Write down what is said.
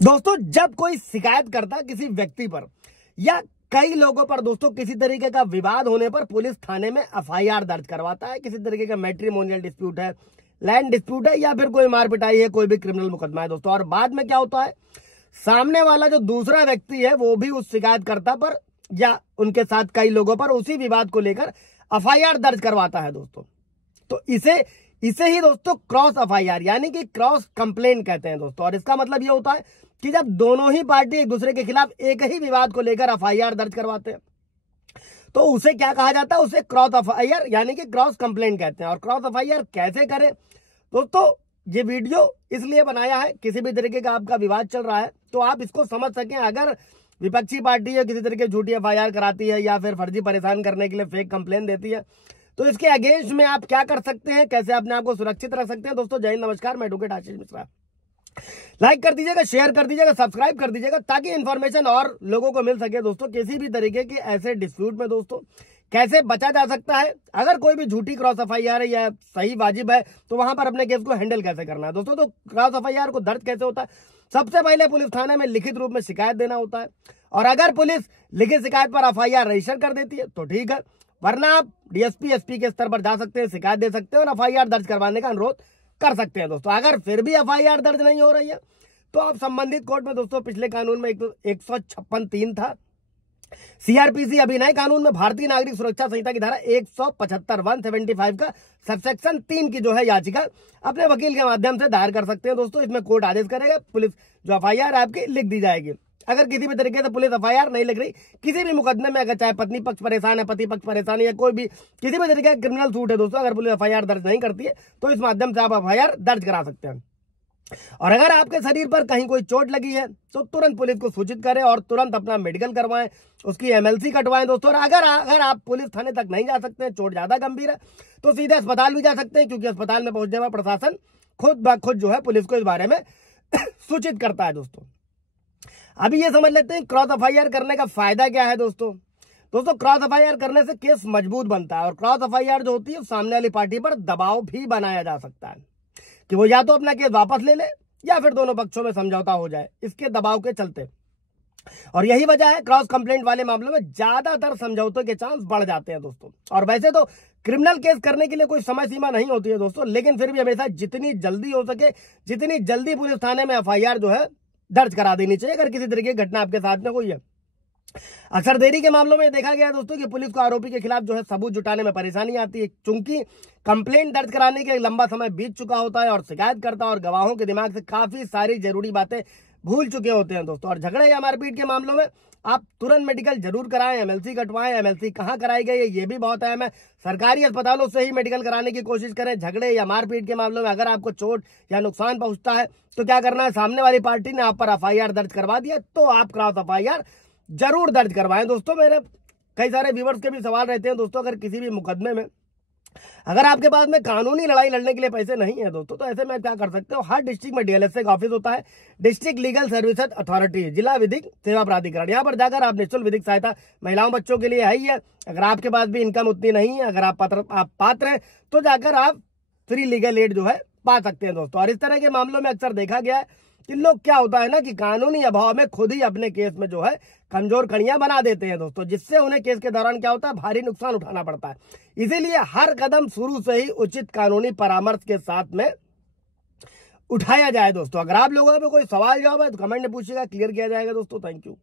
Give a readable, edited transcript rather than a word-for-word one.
दोस्तों, जब कोई शिकायत करता किसी व्यक्ति पर या कई लोगों पर दोस्तों किसी तरीके का विवाद होने पर पुलिस थाने में एफआईआर दर्ज करवाता है। किसी तरीके का मैट्रिमोनियल डिस्प्यूट है, लैंड डिस्प्यूट है या फिर कोई मार पिटाई है, कोई भी क्रिमिनल मुकदमा है दोस्तों। और बाद में क्या होता है, सामने वाला जो दूसरा व्यक्ति है वो भी उस शिकायतकर्ता पर या उनके साथ कई लोगों पर उसी विवाद को लेकर एफआईआर दर्ज करवाता है दोस्तों। तो इसे ही दोस्तों क्रॉस एफआईआर यानी कि क्रॉस कंप्लेंट कहते हैं दोस्तों। और इसका मतलब ये होता है कि जब दोनों ही पार्टी एक दूसरे के खिलाफ एक ही विवाद को लेकर एफआईआर दर्ज करवाते हैं तो उसे क्या कहा जाता है, उसे क्रॉस एफआईआर यानी कि क्रॉस कंप्लेंट कहते हैं। और क्रॉस एफआईआर कैसे करें दोस्तों, ये वीडियो इसलिए बनाया है, किसी भी तरीके का आपका विवाद चल रहा है तो आप इसको समझ सकें। अगर विपक्षी पार्टी है किसी तरीके झूठी एफआईआर कराती है या फिर फर्जी परेशान करने के लिए फेक कंप्लेन देती है तो इसके अगेंस्ट में आप क्या कर सकते हैं, कैसे अपने आप को सुरक्षित रख सकते हैं। दोस्तों जय हिंद, नमस्कार, मैं एडवोकेट आशीष मिश्रा। लाइक कर दीजिएगा, शेयर कर दीजिएगा, सब्सक्राइब कर दीजिएगा ताकि इन्फॉर्मेशन और लोगों को मिल सके दोस्तों। किसी भी तरीके के ऐसे डिस्प्यूट में दोस्तों कैसे बचा जा सकता है, अगर कोई भी झूठी क्रॉस एफआईआर है या सही वाजिब है तो वहां पर अपने केस को हैंडल कैसे करना है दोस्तों। तो क्रॉस एफआईआर को दर्ज कैसे होता है, सबसे पहले पुलिस थाने में लिखित रूप में शिकायत देना होता है। और अगर पुलिस लिखित शिकायत पर एफआईआर रजिस्टर कर देती है तो ठीक है, वरना आप डीएसपी एसपी के स्तर पर जा सकते हैं, शिकायत दे सकते हैं और एफआईआर दर्ज करवाने का अनुरोध कर सकते हैं दोस्तों। अगर फिर भी एफआईआर दर्ज नहीं हो रही है तो आप संबंधित कोर्ट में दोस्तों, पिछले कानून में 156(3) था, सीआरपीसी अभी नए कानून में भारतीय नागरिक सुरक्षा संहिता की धारा 175 का सबसेक्शन 3 की जो है याचिका अपने वकील के माध्यम से दायर कर सकते हैं दोस्तों। इसमें कोर्ट आदेश करेगा, पुलिस जो एफआईआर आपकी लिख दी जाएगी। अगर किसी भी तरीके से पुलिस एफआईआर नहीं लिख रही किसी भी मुकदमे में, अगर चाहे पत्नी पक्ष परेशान है, पति पक्ष परेशान है या कोई भी किसी भी तरीके का क्रिमिनल सूट है दोस्तों, अगर पुलिस एफआईआर दर्ज नहीं करती है तो इस माध्यम से आप एफआईआर दर्ज करा सकते हैं। और अगर आपके शरीर पर कहीं कोई चोट लगी है तो तुरंत पुलिस को सूचित करें और तुरंत अपना मेडिकल करवाएं, उसकी एमएलसी कटवाएं दोस्तों। और अगर आप पुलिस थाने तक नहीं जा सकते हैं, चोट ज्यादा गंभीर है तो सीधे अस्पताल भी जा सकते हैं, क्योंकि अस्पताल में पहुंचने पर प्रशासन खुद ब खुद जो है पुलिस को इस बारे में सूचित करता है दोस्तों। अभी ये समझ लेते हैं क्रॉस एफआईआर करने का फायदा क्या है दोस्तों। क्रॉस एफआईआर करने से केस मजबूत बनता है और क्रॉस एफआईआर जो होती है सामने वाली पार्टी पर दबाव भी बनाया जा सकता है कि वो या तो अपना केस वापस ले ले या फिर दोनों पक्षों में समझौता हो जाए, इसके दबाव के चलते। और यही वजह है क्रॉस कंप्लेंट वाले मामलों में ज्यादातर समझौते के चांस बढ़ जाते हैं दोस्तों। और वैसे तो क्रिमिनल केस करने के लिए कोई समय सीमा नहीं होती है दोस्तों, लेकिन फिर भी हमेशा जितनी जल्दी हो सके, जितनी जल्दी पुलिस थाने में एफआईआर जो है दर्ज करा देनी चाहिए अगर किसी तरीके की घटना आपके साथ में हुई है। अक्सर देरी के मामलों में देखा गया दोस्तों कि पुलिस को आरोपी के खिलाफ जो है सबूत जुटाने में परेशानी आती है, क्योंकि कंप्लेंट दर्ज कराने के लंबा समय बीत चुका होता है और शिकायतकर्ता और गवाहों के दिमाग से काफी सारी जरूरी बातें भूल चुके होते हैं दोस्तों। और झगड़े या मारपीट के मामलों में आप तुरंत मेडिकल जरूर कराएं, एमएलसी कटवाएं। एमएलसी कहां कराई गई है ये भी बहुत अहम है, सरकारी अस्पतालों से ही मेडिकल कराने की कोशिश करें। झगड़े या मारपीट के मामलों में अगर आपको चोट या नुकसान पहुंचता है तो क्या करना है, सामने वाली पार्टी ने आप पर एफआईआर दर्ज करवा दिया तो आप क्रॉस एफआईआर जरूर दर्ज करवाएं दोस्तों। मेरे कई सारे व्यूवर्स के भी सवाल रहते हैं दोस्तों, अगर किसी भी मुकदमे में अगर आपके पास में कानूनी लड़ाई लड़ने के लिए पैसे नहीं है दोस्तों तो ऐसे में क्या कर सकते हो, हर डिस्ट्रिक्ट में डीएलएसए का ऑफिस होता है, डिस्ट्रिक्ट लीगल सर्विसेज अथॉरिटी, जिला विधिक सेवा प्राधिकरण। यहाँ पर जाकर आप निःशुल्क विधिक सहायता महिलाओं बच्चों के लिए है ही है। अगर आपके पास भी इनकम उतनी नहीं है, अगर आप पात्र हैं तो जाकर आप फ्री लीगल एड जो है पा सकते हैं दोस्तों। और इस तरह के मामलों में अक्सर देखा गया है कि लोग क्या होता है ना कि कानूनी अभाव में खुद ही अपने केस में जो है कमजोर कड़ियां बना देते हैं दोस्तों, जिससे उन्हें केस के दौरान क्या होता है, भारी नुकसान उठाना पड़ता है। इसीलिए हर कदम शुरू से ही उचित कानूनी परामर्श के साथ में उठाया जाए दोस्तों। अगर आप लोगों में कोई सवाल जवाब है तो कमेंट में पूछिएगा, क्लियर किया जाएगा दोस्तों। Thank you.